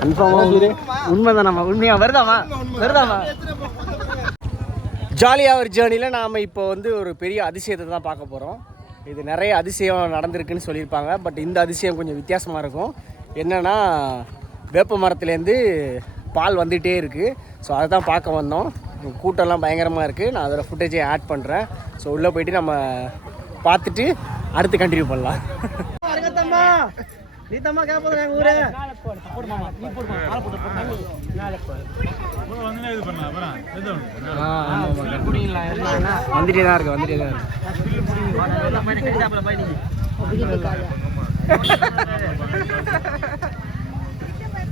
கன்ஃபார்மா உண்மைதானாமா உண்மையா? வருதாமா வருதாமா ஜாலியாக ஒரு ஜேர்னியில் நாம் இப்போ வந்து ஒரு பெரிய அதிசயத்தை தான் பார்க்க போகிறோம் இது நிறைய அதிசயம் நடந்திருக்குன்னு சொல்லியிருப்பாங்க. பட் இந்த அதிசயம் கொஞ்சம் வித்தியாசமாக இருக்கும். என்னென்னா வேப்ப மரத்துலேருந்து பால் வந்துகிட்டே இருக்குது ஸோ அதை தான் பார்க்க வந்தோம். கூட்டம்லாம் பயங்கரமாக இருக்குது நான் அதோட ஃபுட்டேஜை ஆட் பண்ணுறேன் ஸோ உள்ளே போயிட்டு நம்ம பார்த்துட்டு அடுத்து கண்டினியூ பண்ணலாம். தம்மா நீ தம்மா கேட்பது எங்கள் ஊரு. வந்துட்டே தான் இருக்கு வந்துட்டே தான் இருக்கு.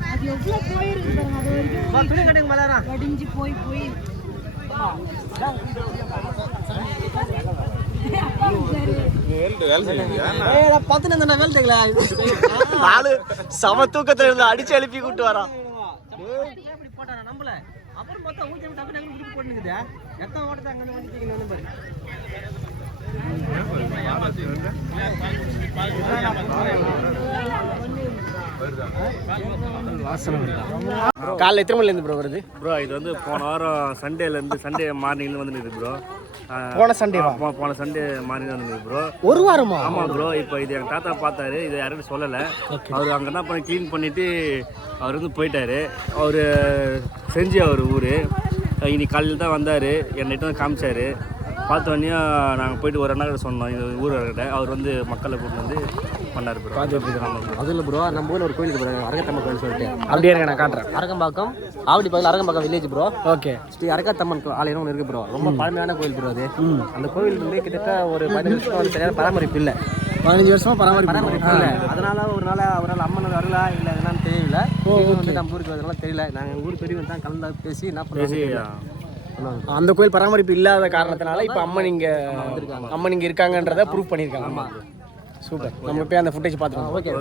அது எவ்வளவு போயிருக்கு பாருங்க அது வரைக்கும் வடிஞ்சு போய் போய் சம தூக்கத்துல இருந்து அடிச்சு எழுப்பி கூட்டு வரான். காலைல எத்தனை மணில இருந்து ப்ரோ வருது? ப்ரோ இது வந்து போன வாரம் சண்டேலேருந்து சண்டே மார்னிங்ல வந்து ப்ரோ போன சண்டே போன சண்டே மார்னிங் வந்து ப்ரோ ஒரு வாரமா? ஆமாம் ப்ரோ இப்போ இது எங்கள் தாத்தா பார்த்தாரு. இது யாரும் சொல்லலை. அவர் அங்கே என்ன பண்ணி க்ளீன் பண்ணிவிட்டு அவர் வந்து போயிட்டாரு. அவர் செஞ்சு அவர் ஊர். இன்னைக்கு காலையில் தான் வந்தார். என்னிட்ட வந்து காமிச்சாரு. பார்த்த உடனே நாங்கள் போயிட்டு ஒரு அண்ணா சொன்னோம். இந்த ஊர்கிட்ட அவர் வந்து மக்களை கூட்டு வந்து பண்ணார் ப்ரோ அதுவும் இல்லை ப்ரோ நம்ம ஊரில் ஒரு கோயிலுக்கு ப்ரோ அரங்கத்தம்மன் கோயில் சொல்லிட்டு. அப்படியே இருங்க நான் காட்டுறேன். அரகம்பாக்கம் ஆவடி பக்கத்தில் Arakambakkam village bro okay. Sri Arangathamman கோ- ஆலயம் ஒன்று இருக்கு ப்ரோ ரொம்ப பழமையான கோயில் ப்ரோ அது. அந்த கோவில் வந்து கிட்டத்தட்ட ஒரு பதினஞ்சு வருஷம் வந்து சரியான பராமரிப்பு இல்லை. பதினஞ்சு வருஷமா பராமரிப்பு பராமரிப்பு இல்லை. அதனால ஒரு நாள் ஒரு நாள் அம்மன் அருளா இல்லை என்னன்னு தெரியல. வந்து நம்ம ஊருக்கு வரதுனால தெரியல. நாங்கள் எங்கள் ஊர் பெரியவங்க தான் கலந்து பேசி என்ன பேசி பண்ணுவோம் அந்த கோயில் பராமரிப்பு இல்லாத காரணத்தினால இப்போ அம்மன் இங்க அம்மன் இங்க இருக்காங்கன்றத ப்ரூவ் பண்ணியிருக்காங்க. ஆமா. சூப்பர். நம்ம போய் அந்த ஃபுட்டேஜ் பார்த்துருவோம் ஓகே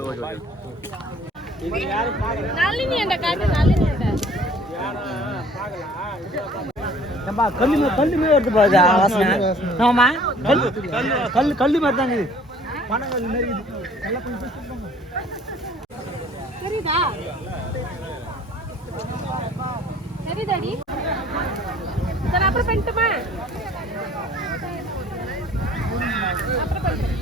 கல்லு கல்லு மேலே எடுத்து போகுது ஆமா கல்லு கல்லு கல்லு மாதிரி தாங்க இது. தெரியுதா? தெரியுதாடி? சரி அப்புறம் பண்ணிட்டுமா? அப்புறம் பண்ணிட்டு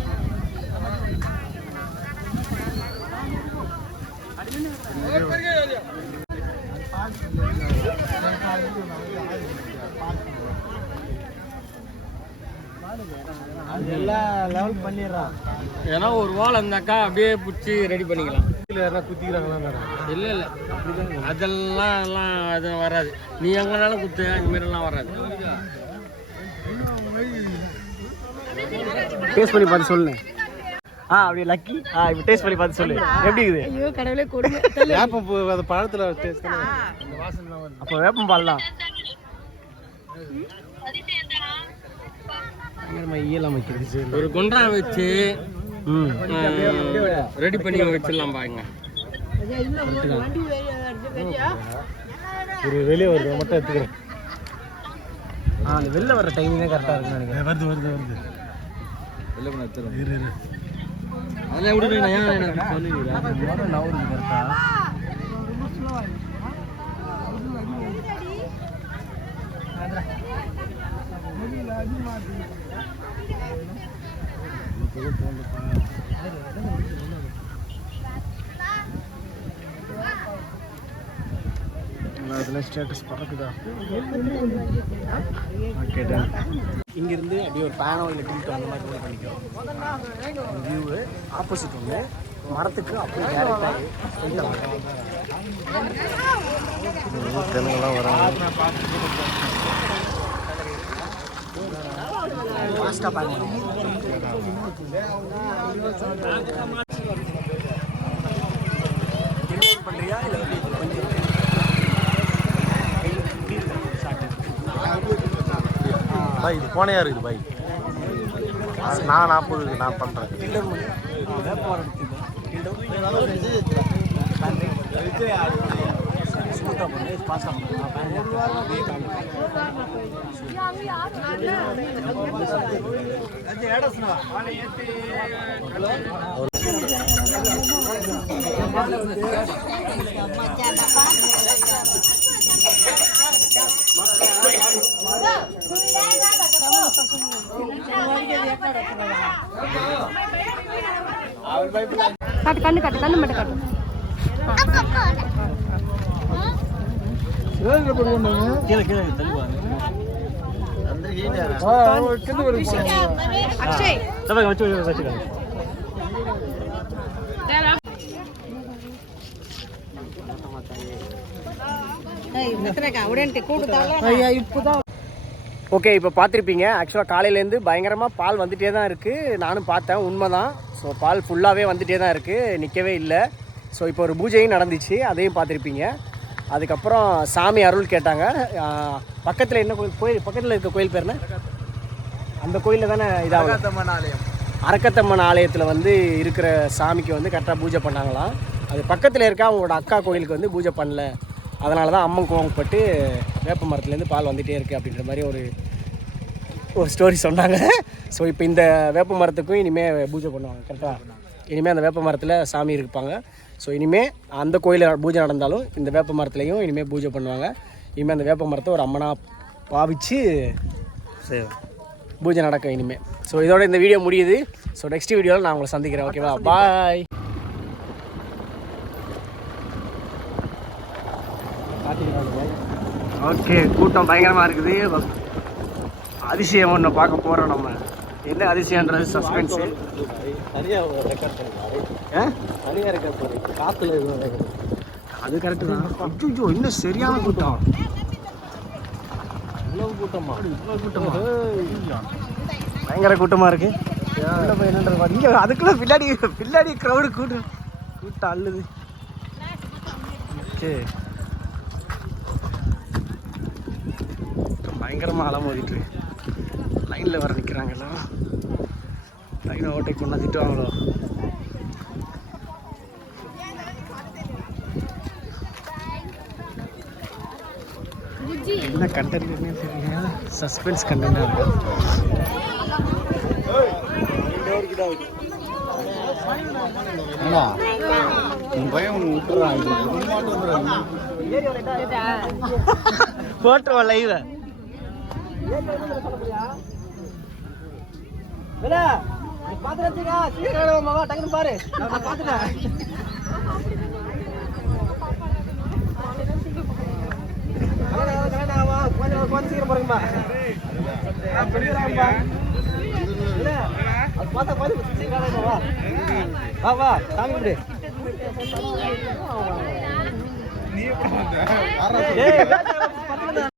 ஏன்னா ஒரு வாழை இருந்தாக்கா அப்படியே பிடிச்சி ரெடி பண்ணிக்கலாம். குத்திக்கிறாங்களா இல்லை இல்லை. அதெல்லாம் எல்லாம் அது வராது. நீ எங்கனாலும் குத்து இந்த மாதிரிலாம் வராது. டேஸ்ட் பண்ணி பார்த்து சொல்லு ஆ அப்படியே லக்கி ஆ இப்போ டேஸ்ட் பண்ணி பார்த்து சொல்லு. எப்படி இருக்குது? ஐயோ கடவுளே கொடுமை. வேப்பம் பூ அது பழத்தில் டேஸ்ட் அப்போ வேப்பம் பால் தான் ஈயலாம் வைக்கிறது ஒரு குண்டா வச்சு ரெடி பண்ணி வச்சிடலாம் பாருங்க. ஒரு வெளியே வருது மட்டும் எடுத்துக்கிறேன். அந்த வெளில வர டைமிங் தான் கரெக்டாக இருக்குன்னு நினைக்கிறேன். வருது வருது வருது. அதெல்லாம் விடுங்க நான் ஏன் எனக்கு சொல்லுவீங்க அதில் ஸ்டேட்டஸ் பறக்குதா கேட்டேன் இங்கேருந்து அப்படியே ஒரு பேனோ இல்லை டில்ட் அந்த மாதிரி பண்ணிக்கிறோம். வியூவு ஆப்போசிட் ஒன்று மரத்துக்கு அப்படியே டேரெக்டாக தெலுங்குலாம் வராங்க. ஃபாஸ்ட்டாக பண்ணுறியா இல்லை பாய் இது கோணையா இருக்குது பாய். நான் நாற்பது நான் பண்ணுறேன் கிண்டர் பண்ணி வேப்பமரம் ஸ்மூத்தாக பண்ணி ஃபாஸ்ட்டாக பண்ணி காட்டு ஓகே இப்போ பார்த்துருப்பீங்க. ஆக்சுவலாக காலையிலேருந்து பயங்கரமாக பால் வந்துட்டே தான் இருக்குது நானும் பார்த்தேன் உண்மை தான் ஸோ பால் ஃபுல்லாகவே வந்துட்டே தான் இருக்குது நிற்கவே இல்லை. ஸோ இப்போ ஒரு பூஜையும் நடந்துச்சு. அதையும் பார்த்துருப்பீங்க. அதுக்கப்புறம் சாமி அருள் கேட்டாங்க. பக்கத்தில் என்ன கோயில்? கோயில் பக்கத்தில் இருக்க கோயில் பேர் என்ன? அந்த கோயிலில் தானே இதாகும் அரக்கத்தம்மன் ஆலயத்தில் வந்து இருக்கிற சாமிக்கு வந்து கரெக்டாக பூஜை பண்ணாங்களாம். அது பக்கத்தில் இருக்க அவங்களோட அக்கா கோயிலுக்கு வந்து பூஜை பண்ணல. அதனால தான் அம்மன் கோவப்பட்டு வேப்ப மரத்துலேருந்து பால் வந்துகிட்டே இருக்குது அப்படின்ற மாதிரி ஒரு ஒரு ஸ்டோரி சொன்னாங்க. ஸோ இப்போ இந்த வேப்ப மரத்துக்கும் இனிமேல் பூஜை பண்ணுவாங்க கரெக்டாக இனிமேல் அந்த வேப்ப மரத்தில் சாமி இருப்பாங்க. ஸோ இனிமேல் அந்த கோயிலில் பூஜை நடந்தாலும் இந்த வேப்ப மரத்துலையும் இனிமேல் பூஜை பண்ணுவாங்க. இனிமேல் அந்த வேப்ப மரத்தை ஒரு அம்மனாக பாவிச்சு பூஜை நடக்கும் இனிமேல் ஸோ இதோட இந்த வீடியோ முடியுது. ஸோ நெக்ஸ்ட் வீடியோவில் நான் உங்களை சந்திக்கிறேன் ஓகேவா பாய் ஓகே கூட்டம் பயங்கரமாக இருக்குது. அதிசயம் ஒன்று பார்க்க போகிறோம் நம்ம. என்ன அதிசயன்றது சஸ்பென்ஸு அது கரெக்டு தான். ஐயோ இன்னும் சரியான கூட்டம். கூட்டமா? கூட்டமா? பயங்கர கூட்டமாக இருக்கு. இங்க அதுக்குள்ள பின்னாடி பின்னாடி க்ரௌடு கூட்டு கூட்டம் அள்ளுது. ஓகே. பயங்கரமாக அலை மோதிட்டு லைனில் வர நிற்கிறாங்க எல்லாம். லைனை ஓட்டை கொண்டு திட்டுவாங்களோ? என்ன கண்டென்ட்னே தெரியல சஸ்பென்ஸ் கண்டென்ட்டாக இருக்கு. போட்டுருவோம் லைவ் பாத்துறா சீக்கிரம் மாமா டக்குனு பாரு நான் பாத்துட்டேன் சீக்கிரம் பாருங்கம்மா பார்த்தா பாத்து சீக்கிரம் வா வா வா சாமி கும்பிடு ஏய்